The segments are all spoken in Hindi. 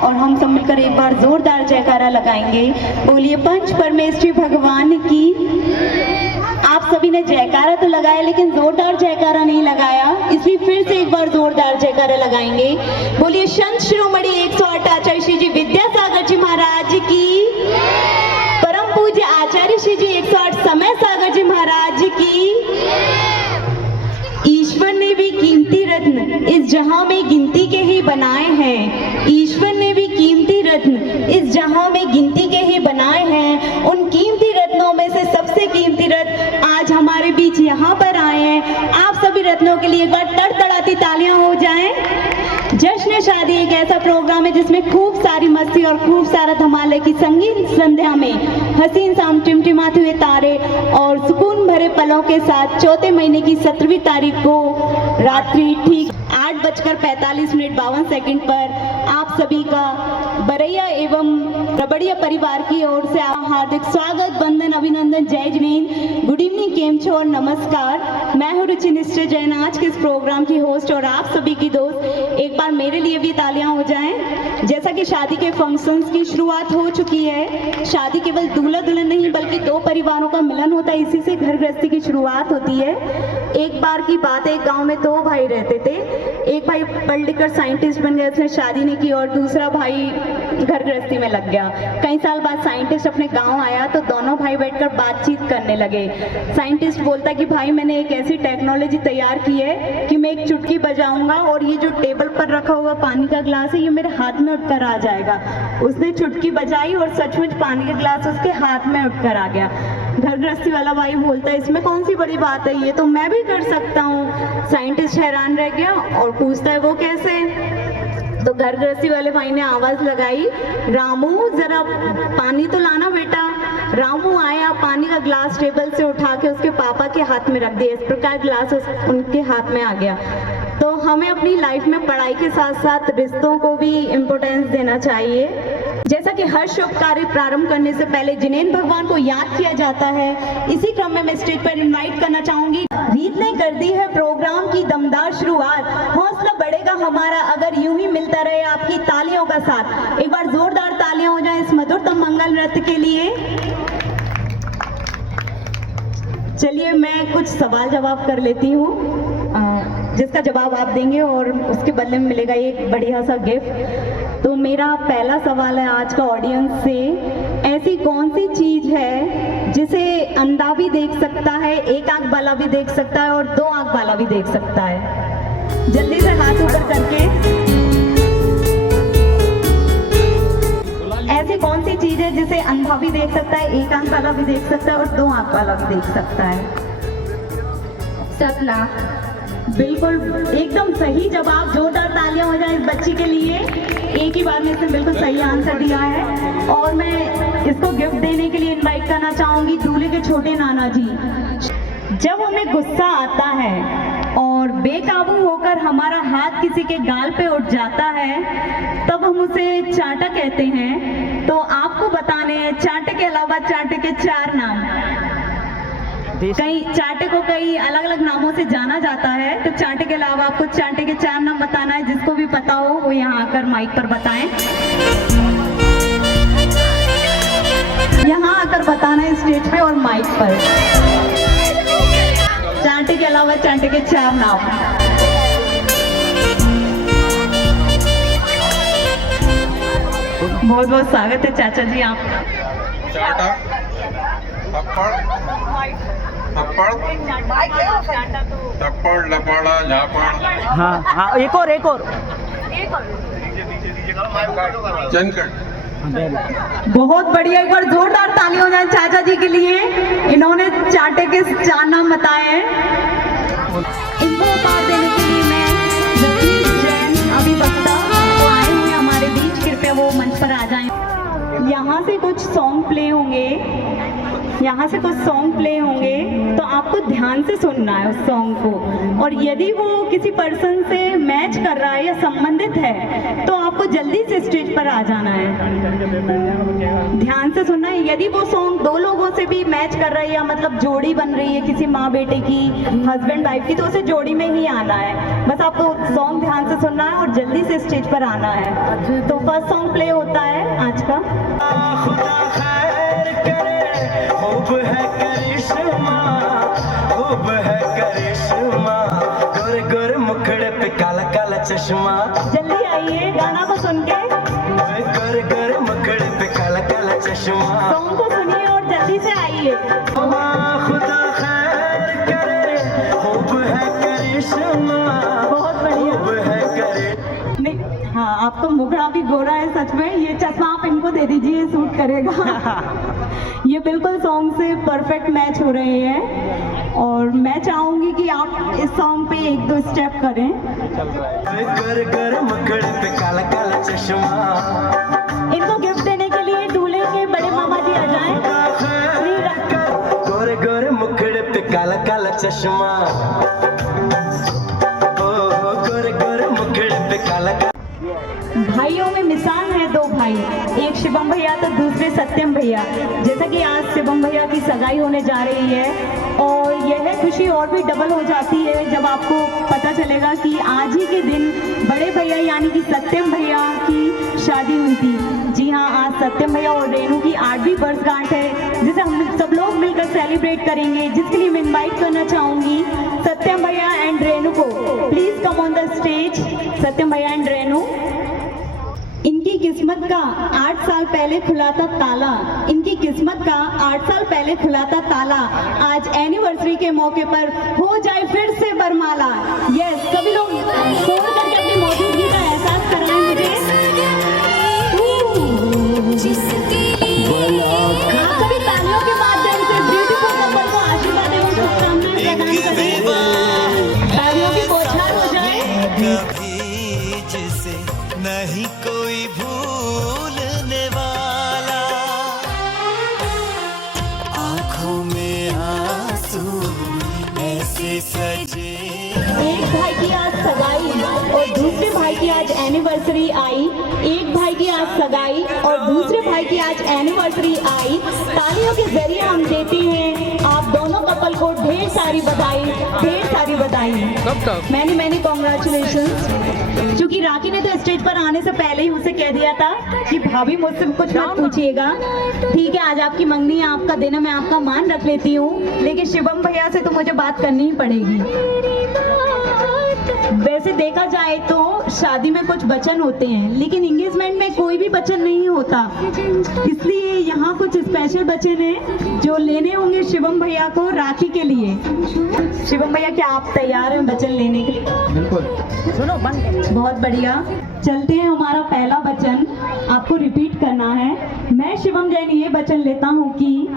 और हम सब मिलकर एक बार जोरदार जयकारा लगाएंगे। बोलिए पंच परमेश्वरी भगवान की। आप सभी ने जयकारा तो लगाया लेकिन जोरदार जयकारा नहीं लगाया, इसलिए फिर से एक बार जोरदार जयकारा लगाएंगे। बोलिए संत शिरोमणि 108 आचार्य श्री जी विद्यासागर जी महाराज की, परम पूज्य आचार्य श्री जी 108 समय सागर जी महाराज की। ईश्वर ने भी कीमती रत्न इस जहां में गिनती के ही बनाए हैं। ईश्वर ने भी कीमती रत्न इस जहां में गिनती के ही बनाए हैं। उन कीमती रत्नों में से सबसे कीमती रत्न आज हमारे बीच यहाँ पर आए हैं। आप सभी रत्नों के लिए एक बार तड़तड़ाती तालियां हो जाएं। जश्न शादी एक ऐसा प्रोग्राम है जिसमें खूब सारी मस्ती और खूब सारा धमाल है कि संगीत संध्या में हसीन शाम टिमटिमाते हुए तारे और सुकून भरे पलों के साथ चौथे महीने की 17वीं तारीख को रात्रि ठीक 8:45 पर आप सभी का बरैया एवं रबड़िया परिवार की ओर से हार्दिक स्वागत, वंदन, अभिनंदन, जय जैन, गुड इवनिंग, केम छो और नमस्कार। मैं हूँ रुचि निश्चय जैन, आज के इस प्रोग्राम की होस्ट और आप सभी की दोस्त। एक बार मेरे लिए भी तालियां हो जाएं। जैसा कि शादी के फंक्शंस की शुरुआत हो चुकी है, शादी केवल दूल्हा दुल्हन नहीं बल्कि दो परिवारों का मिलन होता है, इसी से घर गृहस्थी की शुरुआत होती है। एक बार की बात है, एक गाँव में दो भाई रहते थे। एक भाई पढ़ लिखकर साइंटिस्ट बन गया, उसने शादी नहीं की, और दूसरा भाई घर गृहस्थी में लग गया। कई साल बाद साइंटिस्ट अपने गांव आया तो दोनों भाई बैठकर बातचीत करने लगे। साइंटिस्ट बोलता कि भाई मैंने एक ऐसी टेक्नोलॉजी तैयार की है कि मैं एक चुटकी बजाऊंगा और ये जो टेबल पर रखा हुआ पानी का ग्लास है ये मेरे हाथ में उठकर आ जाएगा। उसने चुटकी बजाई और सचमुच पानी का ग्लास उसके हाथ में उठकर आ गया। घर गृहस्थी वाला भाई बोलता है इसमें कौन सी बड़ी बात है, ये तो मैं भी कर सकता हूँ। साइंटिस्ट हैरान रह गया और पूछता है वो कैसे। तो घर गृहस्थी वाले भाई ने आवाज लगाई, रामू जरा पानी तो लाना बेटा। रामू आया, पानी का ग्लास टेबल से उठा के उसके पापा के हाथ में रख दिया। इस प्रकार ग्लास उनके हाथ में आ गया। तो हमें अपनी लाइफ में पढ़ाई के साथ साथ रिश्तों को भी इम्पोर्टेंस देना चाहिए। जैसा कि हर शुभ कार्य प्रारंभ करने से पहले जिनेन भगवान को याद किया जाता है, इसी क्रम में मैं स्टेज पर इनवाइट करना चाहूंगी। रीत ने कर दी है प्रोग्राम की दमदार शुरुआत, हौसला बढ़ेगा हमारा अगर यूं ही मिलता रहे आपकी तालियों का साथ। एक बार जोरदार तालियां हो जाएं इस मधुरतम मंगल नृत्य के लिए। चलिए मैं कुछ सवाल जवाब कर लेती हूँ, जिसका जवाब आप देंगे और उसके बदले में मिलेगा एक बढ़िया सा गिफ्ट। तो मेरा पहला सवाल है आज का ऑडियंस से, ऐसी कौन सी चीज है जिसे अंधा भी देख सकता है, एक आंख वाला भी देख सकता है और दो आंख वाला भी देख सकता है? जल्दी से हाथ ऊपर करके। ऐसी कौन सी चीज है जिसे अंधा भी देख सकता है, एक आंख वाला भी देख सकता है और दो आंख वाला भी देख सकता है? सपना। बिल्कुल एकदम सही जवाब, जोरदार तालियां हो जाए इस बच्ची के लिए। एक ही बार में इसने बिल्कुल सही आंसर दिया है। और मैं इसको गिफ्ट देने के लिए इनवाइट करना चाहूंगी दूल्हे के छोटे नाना जी। जब हमें गुस्सा आता है और बेकाबू होकर हमारा हाथ किसी के गाल पे उठ जाता है तब हम उसे चाटा कहते हैं। तो आपको बताने हैं चाटे के अलावा चाटे के 4 नाम। कई चाटे को कई अलग अलग नामों से जाना जाता है, तो चाटे के अलावा आपको चाटे के 4 नाम बताना है। जिसको भी पता हो वो यहाँ आकर माइक पर बताएं। यहाँ आकर बताना है स्टेज पे और माइक पर। चाटे के अलावा चाटे के 4 नाम। बहुत बहुत स्वागत है चाचा जी आपका। चाटा, थप्पड़, लपाड़ा, झापड़। हाँ हाँ, एक और जनकट। बहुत बढ़िया, एक बार जोरदार ताली हो जाए चाचा जी के लिए। इन्होंने चाटे के 4 नाम बताए हैं। इनको बात देने के लिए मैं जैन अभिवक्ता वो आए हुए हमारे बीच, कृपया वो मंच पर आ जाएं। यहाँ यहाँ से कुछ सॉन्ग प्ले होंगे, यहाँ से कुछ सॉन्ग प्ले होंगे, तो आपको ध्यान से सुनना है उस सॉन्ग को। और यदि वो किसी पर्सन से मैच कर रहा है या संबंधित है तो आपको जल्दी से स्टेज पर आ जाना है। ध्यान से सुनना है। यदि वो सॉन्ग दो लोगों से भी मैच कर रहा है या मतलब जोड़ी बन रही है किसी माँ बेटे की, हस्बैंड वाइफ की, तो उसे जोड़ी में ही आना है। बस आपको सॉन्ग ध्यान से सुनना है और जल्दी से स्टेज पर आना है। तो फर्स्ट सॉन्ग प्ले होता है आज का। खुदा खैर करे, खूब है करिश्मा, खूब है करिश्मा, गोरे गोरे मुखड़े पे काला काला चश्मा, जल्दी आइए गाना को सुन के, गोरे गोरे मुखड़े पे काला काला चश्मा, सॉन्ग को सुनिए और जल्दी से आइए। खुदा खैर करे, खूब है करिश्मा, बहुत बढ़िया। खूब है करिश्मा। नहीं, हाँ, आपका मुखड़ा भी गोरा है सच में। ये चश्मा आप इनको दे दीजिए, सूट करेगा। ये बिल्कुल सॉन्ग से परफेक्ट मैच हो रहे हैं और मैं चाहूंगी कि आप इस सॉन्ग पे एक दो स्टेप करें। गोरे गोरे मुखड़े पे काला काला चश्मा, इनको गिफ्ट देने के लिए दूल्हे के बड़े मामा जी आ जाएं। गोरे गोरे मुखड़े पे काला काला चश्मा, ओ गोरे गोरे मुखड़े पे काला काला। भाइयों में मिसाल है दो भाई, एक शिवम भैया तो दूसरे सत्यम भैया। जैसा कि आज शिवम भैया की सगाई होने जा रही है और यह खुशी और भी डबल हो जाती है जब आपको पता चलेगा कि आज ही के दिन बड़े भैया यानी कि सत्यम भैया की शादी हुई थी। जी हाँ, आज सत्यम भैया और रेनू की 8वीं वर्षगांठ है जिसे हम सब लोग मिलकर सेलिब्रेट करेंगे, जिसके लिए मैं इन्वाइट करना चाहूँगी सत्यम भैया एंड रेनू को। Please come on the stage, Satyam भैया एंड रेनू। इनकी किस्मत का 8 साल पहले खुला था ताला, इनकी किस्मत का 8 साल पहले खुला था ताला, आज एनिवर्सरी के मौके पर हो जाए फिर से बरमाला। यस, सभी लोग फोन करके अपनी मौजूदगी का एहसास कराएं मुझे। आप सभी तालियों के माध्यम से ब्यूटीफुल कपल को आशीर्वाद एवं शुभकामनाएं प्रदान करें। तालियों की बौछार हो जाए। कभी जिसे नहीं कोई भूलने वाला, आंखों में आंसू ऐसे सजे। एक भाई की आज सगाई और दूसरे भाई की आज एनिवर्सरी आई, एक भाई की आज सगाई और दूसरे भाई की आज एनिवर्सरी आई। तालियों के जरिए हम देते हैं आप दोनों कपल को ढेर सारी बधाई, ढेर सारी बधाई। Many congratulation. क्योंकि राखी ने तो स्टेज पर आने से पहले ही मुझसे कह दिया था कि भाभी मुझसे कुछ मत पूछिएगा। ठीक है, आज आपकी मंगनी है, आपका दिन है, मैं आपका मान रख लेती हूँ, लेकिन शिवम भैया से तो मुझे बात करनी ही पड़ेगी। वैसे देखा जाए तो शादी में कुछ वचन होते हैं लेकिन एंगेजमेंट में कोई भी वचन नहीं होता, इसलिए यहाँ कुछ स्पेशल वचन हैं जो लेने होंगे शिवम भैया को राखी के लिए। शिवम भैया, क्या आप तैयार हैं वचन लेने के लिए? बिल्कुल। सुनो, बहुत बढ़िया। चलते हैं, हमारा पहला वचन आपको रिपीट करना है। मैं शिवम जैन ये वचन लेता हूँ कि,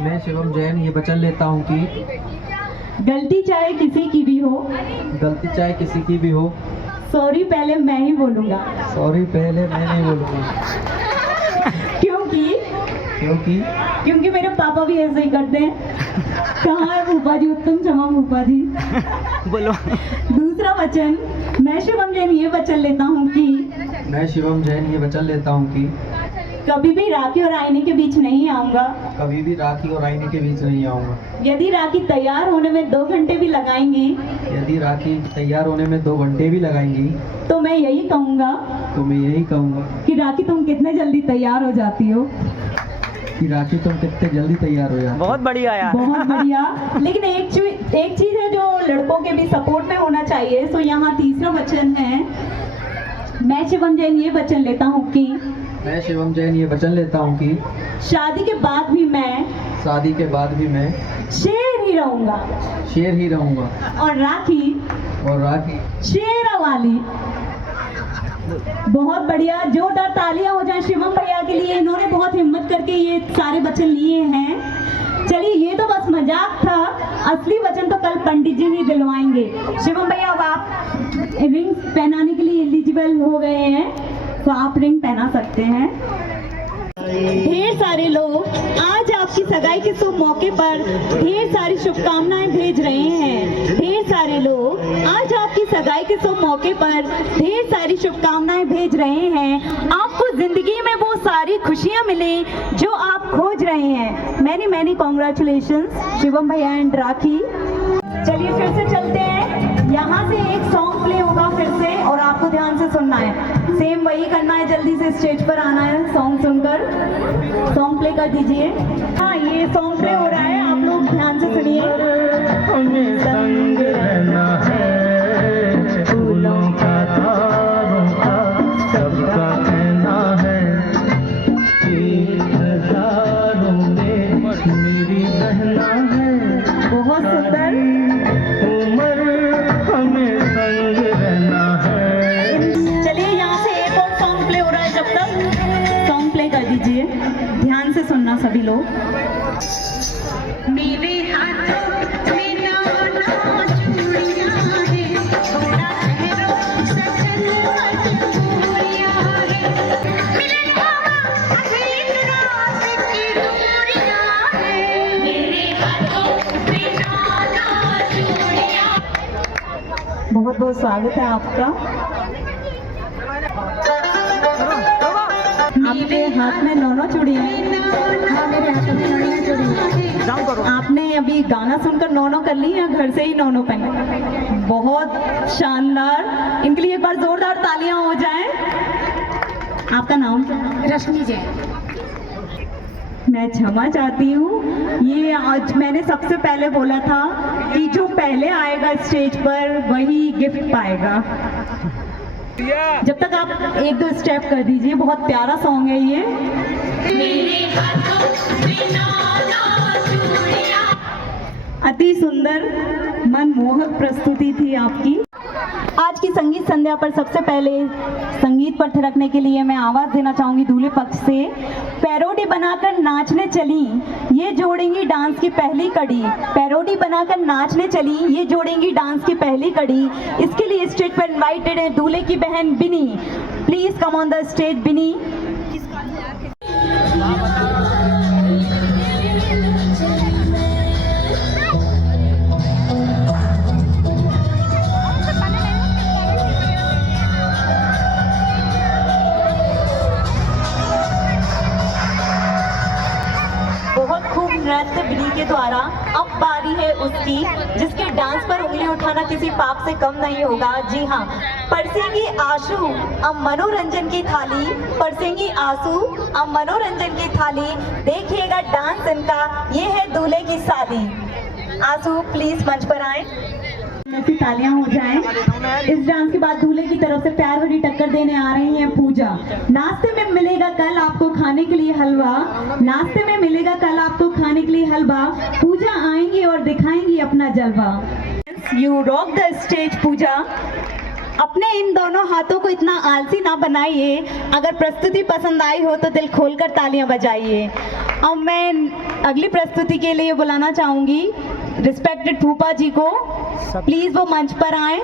मैं शिवम जैन ये वचन लेता हूँ कि गलती चाहे किसी की भी हो, गलती चाहे किसी की भी हो, सॉरी पहले मैं ही बोलूँगा, सॉरी पहले मैं नहीं बोलूँगा, क्योंकि मेरे पापा भी ऐसे ही करते हैं। कहाँ है फूफा जी, उत्तम क्षमा फूफा जी। बोलो। दूसरा वचन, मैं शिवम जैन ये वचन लेता हूँ कि, मैं शिवम जैन ये वचन लेता हूँ कि कभी भी राखी और आईने के बीच नहीं आऊँगा, कभी भी राखी और आईने के बीच नहीं आऊँगा। यदि राखी तैयार होने में 2 घंटे भी लगाएंगी, यदि राखी तैयार होने में 2 घंटे भी लगाएंगी तो मैं यही कहूँगा कि राखी तुम कितने जल्दी तैयार हो जाती हो। कि राखी तुम कितने जल्दी तैयार हो जाती। बहुत बढ़िया यार, बहुत बढ़िया। लेकिन एक चीज है जो लड़कों के भी सपोर्ट में होना चाहिए। तो यहाँ तीसरा वचन है, मैं शिवम जैन ये वचन लेता हूँ कि, मैं शिवम जैन ये वचन लेता हूँ कि शादी के बाद भी मैं शेर ही रहूँगा, शेर ही रहूँगा, और राखी शेरा वाली। बहुत बढ़िया, जोरदार तालियां हो जाए शिवम भैया के लिए। इन्होंने बहुत हिम्मत करके ये सारे वचन लिए हैं। चलिए, ये तो बस मजाक था, असली वचन तो कल पंडित जी ही दिलवाएंगे। शिवम भैया, अब आप रिंग पहनाने के लिए एलिजिबल हो गए हैं, तो आप रिंग पहना सकते हैं। ढेर सारे लोग आज आपकी सगाई के शुभ मौके पर ढेर सारी शुभकामनाएं भेज रहे हैं। ढेर सारे लोग आज आपकी सगाई के शुभ मौके पर ढेर सारी शुभकामनाएं भेज रहे हैं। आपको जिंदगी में वो सारी खुशियां मिले जो आप खोज रहे हैं। मैनी मैनी कॉन्ग्रेचुलेशंस शिवम भैया एंड राखी। चलिए फिर से चलते हैं। यहाँ से एक सॉन्ग प्ले होगा फिर से और आपको ध्यान से सुनना है। सेम वही करना है, जल्दी से स्टेज पर आना है सॉन्ग सुनकर। सॉन्ग प्ले कर दीजिए। हाँ, ये सॉन्ग प्ले हो रहा है, आप लोग ध्यान से सुनिए। संग रहना है, फूलों का तारों का सबका कहना है कि हजारों में मेरी बहना है। बहुत सुंदर। हमें संग रहना है। चलिए यहाँ से एक और सॉन्ग प्ले हो रहा है, जब तक सॉन्ग प्ले कर दीजिए। ध्यान से सुनना सभी लोग। मेरे हाथों में नौ चूड़ियां हैं, थोड़ा ठहरो सजन मजबूरियां हैं, मिलन होगा अगली रात की दूरियां हैं, मेरे हाथों में नौ चूड़ियां। बहुत बहुत स्वागत है आपका। आपके हाथ में नौ चूड़ियां हैं। हाँ, मेरे हाथ में नौ चूड़ियां। आपने अभी गाना सुनकर नौ कर ली या घर से ही नौ पहने? बहुत शानदार। इनके लिए एक बार जोरदार तालियां हो जाएं। आपका नाम? रश्मि जैन। मैं क्षमा चाहती हूँ, ये आज मैंने सबसे पहले बोला था कि जो पहले आएगा स्टेज पर वही गिफ्ट पाएगा। जब तक आप एक दो स्टेप कर दीजिए। बहुत प्यारा सॉन्ग है ये। मेरे हाथों में नौ चूड़ियां। अति सुंदर मनमोहक प्रस्तुति थी आपकी। आज की संगीत संध्या पर सबसे पहले संगीत पर थिरकने के लिए मैं आवाज देना चाहूंगी दूल्हे पक्ष से। पैरोडी बनाकर नाचने चली, ये जोड़ेंगी डांस की पहली कड़ी। पैरोडी बनाकर नाचने चली, ये जोड़ेंगी डांस की पहली कड़ी। इसके लिए स्टेज पर इनवाइटेड है दूल्हे की बहन बिनी। Please come on the stage बिनी। बहुत खूब नृत्य बिनी के द्वारा। अब बारी है उसकी जिसके डांस पर उंगली उठाना किसी पाप से कम नहीं होगा। जी हाँ, परसेंगी आंसू अब मनोरंजन की थाली। परसेंगी आंसू अब मनोरंजन की थाली। देखिएगा डांस इनका, ये है दूल्हे की शादी। आंसू प्लीज मंच पर आए। ऐसी तालियां हो जाएं। इस डांस के बाद दूल्हे की तरफ से प्यार भरी टक्कर देने आ रही हैं पूजा। नाश्ते में मिलेगा कल आपको खाने के लिए हलवा। नाश्ते में मिलेगा कल आपको खाने के लिए हलवा। पूजा आएंगी और दिखाएंगी अपना जलवा। यू रॉक द स्टेज पूजा। अपने इन दोनों हाथों को इतना आलसी ना बनाइए। अगर प्रस्तुति पसंद आई हो तो दिल खोलकर तालियां बजाइए। अब मैं अगली प्रस्तुति के लिए बुलाना चाहूंगी रिस्पेक्टेड फूफा जी को। प्लीज वो मंच पर आए।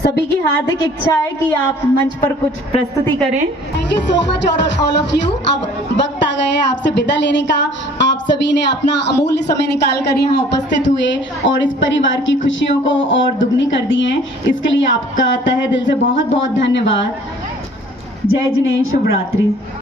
सभी की हार्दिक इच्छा है कि आप मंच पर कुछ प्रस्तुति करें। Thank you so much all of you. अब वक्त आ गया है आपसे विदा लेने का। आप सभी ने अपना अमूल्य समय निकाल कर यहाँ उपस्थित हुए और इस परिवार की खुशियों को और दुगनी कर दी हैं। इसके लिए आपका तहे दिल से बहुत बहुत धन्यवाद। जय जिनेन्द्र, शुभ रात्रि।